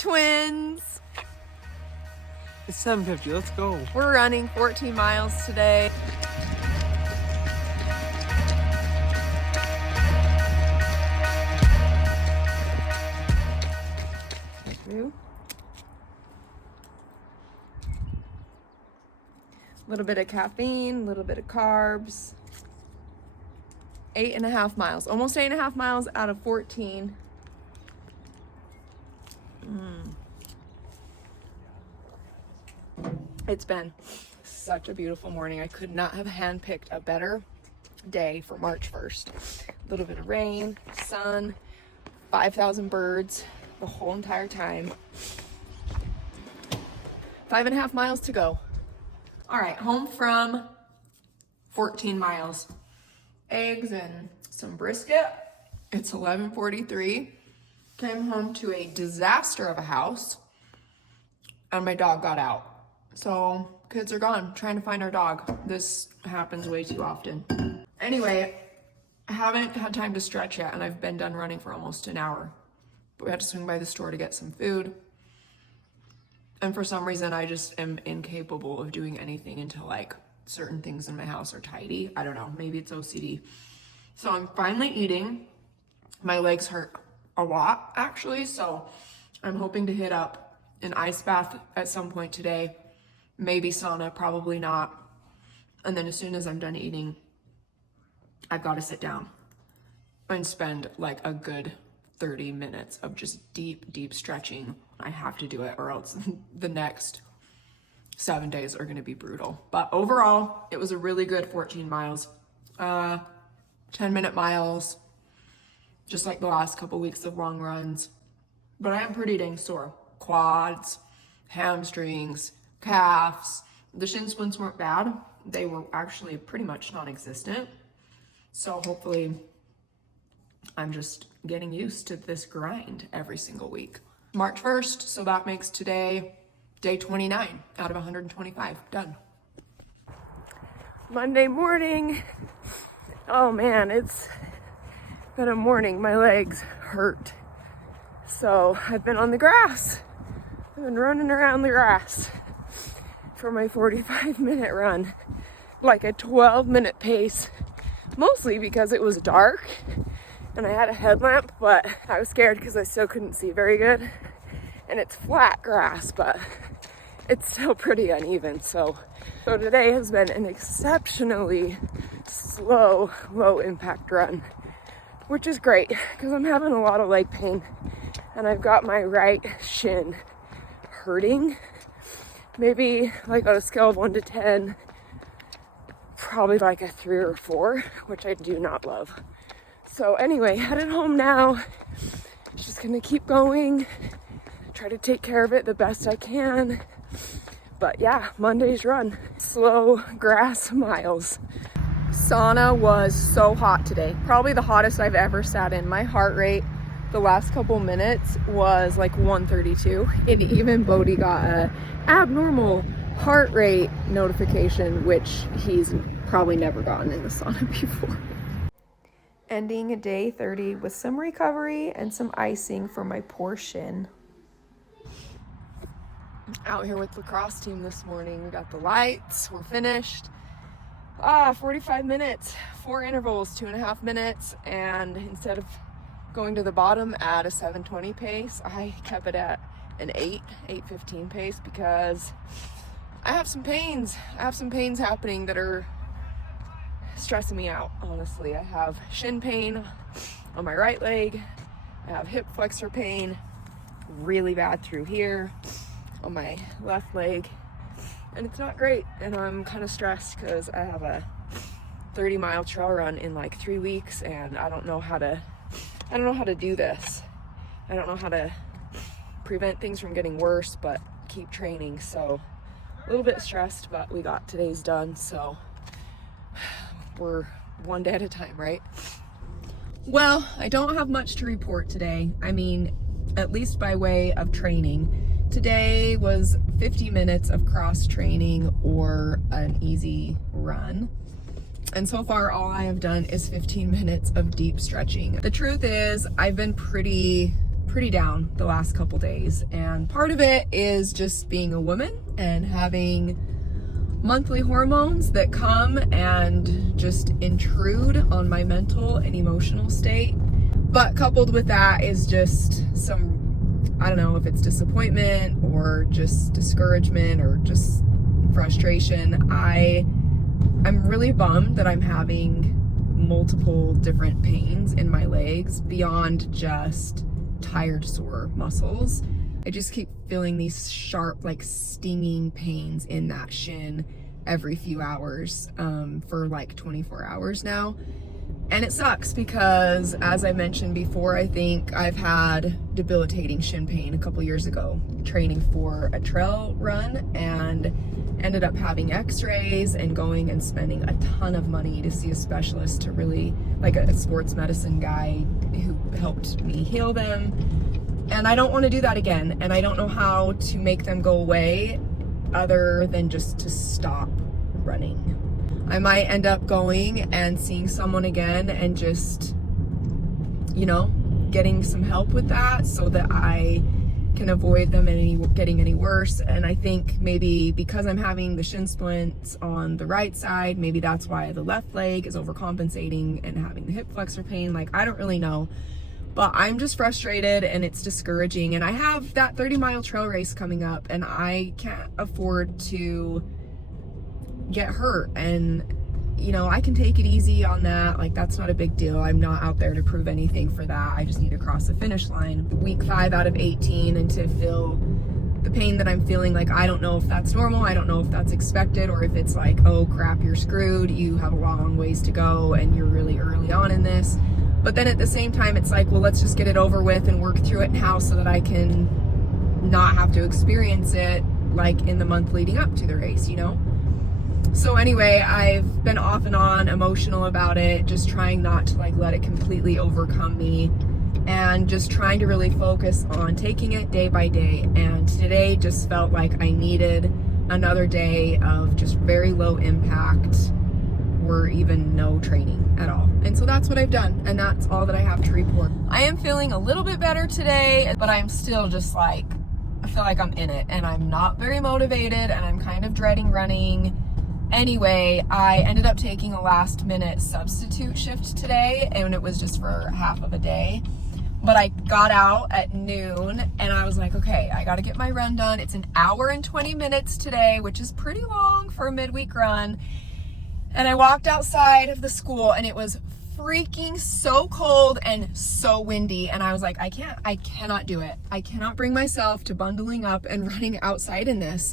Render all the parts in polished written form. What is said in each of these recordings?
Twins. It's 7:50, let's go. We're running 14 miles today. A little bit of caffeine, a little bit of carbs. 8.5 miles, almost 8.5 miles out of 14. It's been such a beautiful morning. I could not have handpicked a better day for March 1st. A little bit of rain, sun, 5,000 birds the whole entire time. 5.5 miles to go. All right, home from 14 miles. Eggs and some brisket. It's 11:43. Came home to a disaster of a house and my dog got out. So kids are gone, trying to find our dog. This happens way too often. Anyway, I haven't had time to stretch yet and I've been done running for almost an hour. But we had to swing by the store to get some food. And for some reason, I just am incapable of doing anything until like certain things in my house are tidy. I don't know, maybe it's OCD. So I'm finally eating. My legs hurt a lot actually. So I'm hoping to hit up an ice bath at some point today. Maybe sauna, probably not. And then as soon as I'm done eating, I've got to sit down and spend like a good 30 minutes of just deep stretching. I have to do it or else the next 7 days are going to be brutal. But overall, it was a really good 14 miles. 10-minute miles, just like the last couple weeks of long runs. But I am pretty dang sore. Quads, hamstrings, calves. The shin splints weren't bad. They were actually pretty much non-existent. So hopefully I'm just getting used to this grind every single week. March 1st, so that makes today day 29 out of 125. Done. Monday morning. Oh man, it's been a morning. My legs hurt. So I've been on the grass. I've been running around the grass for my 45-minute run, like a 12-minute pace, mostly because it was dark and I had a headlamp, but I was scared because I still couldn't see very good. And it's flat grass, but it's still pretty uneven. So today has been an exceptionally slow, low impact run, which is great because I'm having a lot of leg pain and I've got my right shin hurting. Maybe like on a scale of 1 to 10, probably like a 3 or 4, which I do not love. So anyway, headed home now. Just gonna keep going, try to take care of it the best I can. But yeah, Monday's run, slow grass miles. Sauna was so hot today, probably the hottest I've ever sat in. My heart rate the last couple minutes was like 132. And even Bodhi got a abnormal heart rate notification, which he's probably never gotten in the sauna before. Ending day 30 with some recovery and some icing for my poor shin. Out here with the lacrosse team this morning. We got the lights, we're finished. 45 minutes, 4 intervals, 2.5 minutes. And instead of going to the bottom at a 7:20 pace, I kept it at an 8:15 pace because I have some pains. I have some pains happening that are stressing me out, honestly. I have shin pain on my right leg. I have hip flexor pain really bad through here on my left leg. And it's not great. And I'm kind of stressed because I have a 30-mile trail run in like 3 weeks and I don't know how to do this. I don't know how to prevent things from getting worse, but keep training. So a little bit stressed, but we got today's done. So we're one day at a time, right? Well, I don't have much to report today. I mean, at least by way of training. Today was 50 minutes of cross training or an easy run. And so far, all I have done is 15 minutes of deep stretching. The truth is, I've been pretty pretty down the last couple days, and part of it is just being a woman and having monthly hormones that come and just intrude on my mental and emotional state. But coupled with that is just some, I don't know if it's disappointment or just discouragement or just frustration. I'm really bummed that I'm having multiple different pains in my legs beyond just tired, sore muscles. I just keep feeling these sharp, like stinging pains in that shin every few hours for like 24 hours now. And it sucks because, as I mentioned before, I think I've had debilitating shin pain a couple years ago training for a trail run, and ended up having x-rays and going and spending a ton of money to see a specialist, to really, like a sports medicine guy who helped me heal them. And I don't want to do that again, and I don't know how to make them go away other than just to stop running. I might end up going and seeing someone again and just, you know, getting some help with that so that I can avoid them getting any worse. And I think maybe because I'm having the shin splints on the right side, maybe that's why the left leg is overcompensating and having the hip flexor pain. Like, I don't really know, but I'm just frustrated and it's discouraging. And I have that 30-mile trail race coming up, and I can't afford to get hurt. And you know, I can take it easy on that. Like, that's not a big deal. I'm not out there to prove anything for that. I just need to cross the finish line. Week 5 out of 18, and to feel the pain that I'm feeling, like, I don't know if that's normal. I don't know if that's expected, or if it's like, oh crap, you're screwed. You have a long ways to go and you're really early on in this. But then at the same time, it's like, well, let's just get it over with and work through it now so that I can not have to experience it like in the month leading up to the race, you know? So anyway, I've been off and on emotional about it, just trying not to like let it completely overcome me, and just trying to really focus on taking it day by day. And today just felt like I needed another day of just very low impact or even no training at all. And so that's what I've done, and that's all that I have to report. I am feeling a little bit better today, but I'm still just like, I feel like I'm in it and I'm not very motivated, and I'm kind of dreading running. Anyway, I ended up taking a last minute substitute shift today, and it was just for half of a day. But I got out at noon and I was like, okay, I gotta get my run done. It's an hour and 20 minutes today, which is pretty long for a midweek run. And I walked outside of the school and it was freaking so cold and so windy. And I was like, I cannot do it. I cannot bring myself to bundling up and running outside in this.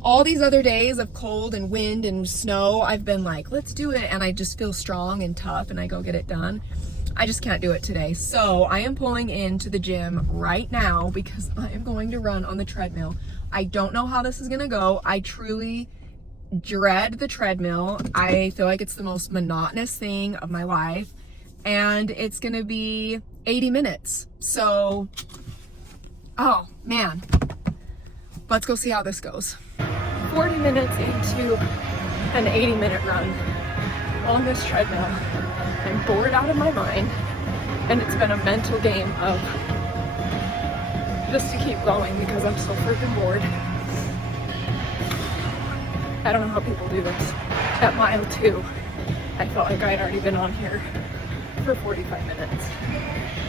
All these other days of cold and wind and snow, I've been like, let's do it. And I just feel strong and tough and I go get it done. I just can't do it today. So I am pulling into the gym right now because I am going to run on the treadmill. I don't know how this is gonna go. I truly dread the treadmill. I feel like it's the most monotonous thing of my life. And it's gonna be 80 minutes. So, oh man, let's go see how this goes. 40 minutes into an 80-minute run on this treadmill. I'm bored out of my mind, and it's been a mental game of just to keep going because I'm so freaking bored. I don't know how people do this. At mile 2, I felt like I had already been on here for 45 minutes,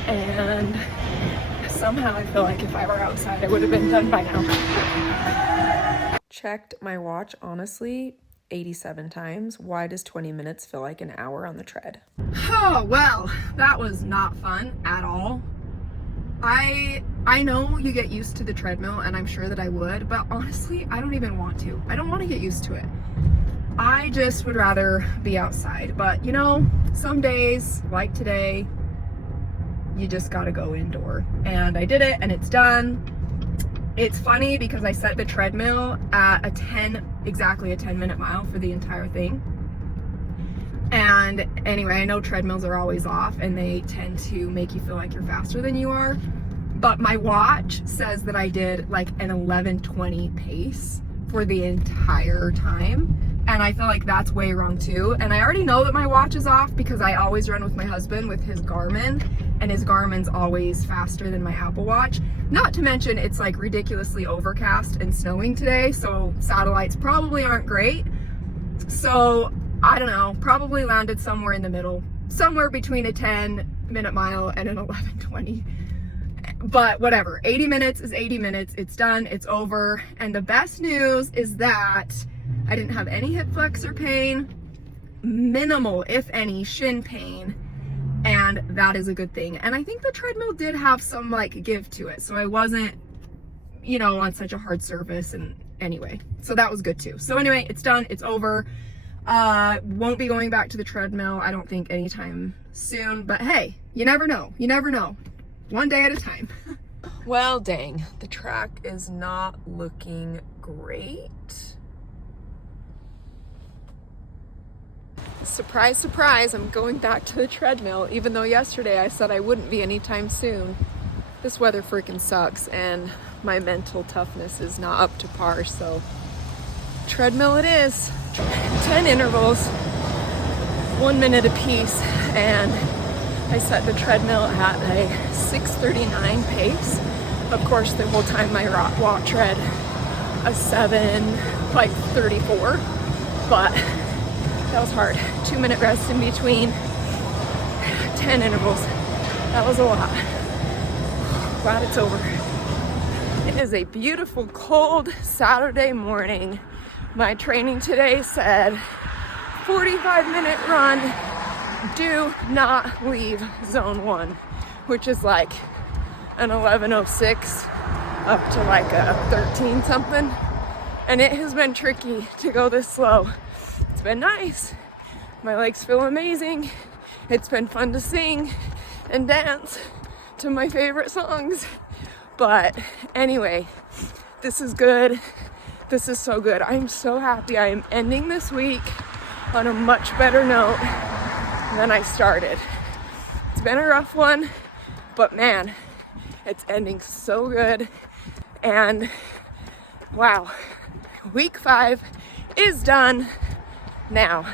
and somehow I feel like if I were outside, I would have been done by now. Checked my watch, honestly, 87 times. Why does 20 minutes feel like an hour on the tread? Oh, well, that was not fun at all. I know you get used to the treadmill, and I'm sure that I would, but honestly, I don't even want to. I don't want to get used to it. I just would rather be outside. But you know, some days, like today, you just gotta go indoor. And I did it, and it's done. It's funny because I set the treadmill at exactly a 10-minute mile for the entire thing. And anyway, I know treadmills are always off and they tend to make you feel like you're faster than you are. But my watch says that I did like an 11:20 pace for the entire time. And I feel like that's way wrong too. And I already know that my watch is off because I always run with my husband with his Garmin. and his Garmin's always faster than my Apple Watch. Not to mention it's like ridiculously overcast and snowing today, so satellites probably aren't great. So I don't know, probably landed somewhere in the middle, somewhere between a 10-minute mile and an 11:20. But whatever, 80 minutes is 80 minutes. It's done, it's over. And the best news is that I didn't have any hip flexor pain, minimal, if any, shin pain. And that is a good thing. And I think the treadmill did have some like give to it. So I wasn't, you know, on such a hard surface. And anyway, so that was good too. So anyway, it's done, it's over. Won't be going back to the treadmill, I don't think anytime soon. But hey, you never know. You never know. One day at a time. Well, dang, the track is not looking great. Surprise, surprise, I'm going back to the treadmill, even though yesterday I said I wouldn't be anytime soon. This weather freaking sucks, and my mental toughness is not up to par, so treadmill it is. 10 intervals, 1 minute apiece, and I set the treadmill at a 6:39 pace. Of course, the whole time my watch read a 7:34, but that was hard. 2-minute rest in between, 10 intervals. That was a lot. Glad it's over. It is a beautiful, cold Saturday morning. My training today said 45-minute run. Do not leave zone 1, which is like an 11:06 up to like a 13 something. And it has been tricky to go this slow. It's been nice. My legs feel amazing. It's been fun to sing and dance to my favorite songs. But anyway, this is good. This is so good. I'm so happy I am ending this week on a much better note than I started. It's been a rough one, but man, it's ending so good. And wow, week 5 is done now.